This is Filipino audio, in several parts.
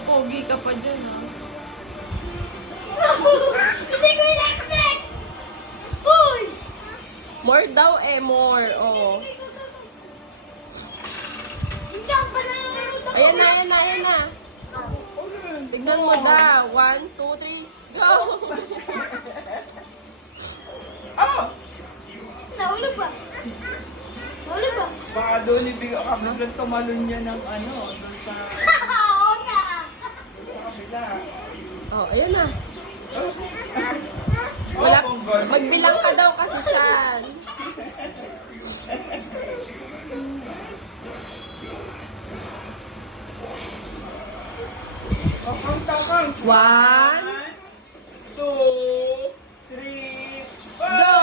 Papogi ka pa dyan, ha? Hindi ko in-expect! Uy! More daw eh, more. Oh. Hindi ako pa nanonood ako. Ayan na, ayan na, ayan na. Tignan mo daw. 1, 2, 3, go! Oh! Nahulog ba? Nahulog ba? Baka doon ibigay ka biglang tumalon niya ng ano, doon sa Oo nga! kabila. Oh, ayun na. Wala, Oh, God. magbilang ka daw kasi siyan. Oh, count. 1, 2, 3, go!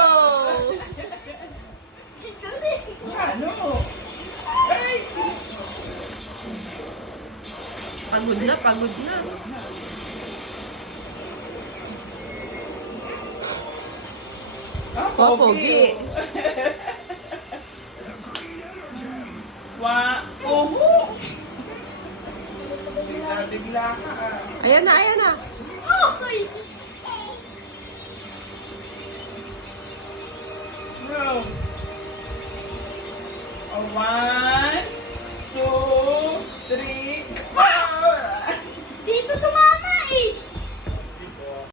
Ano? Ay! Pagod na, pagod na. Ah, Oh, pogi. Oho! Bigla ka ah. Ayan na, ayan na. Uy! Bro. Oh, 1,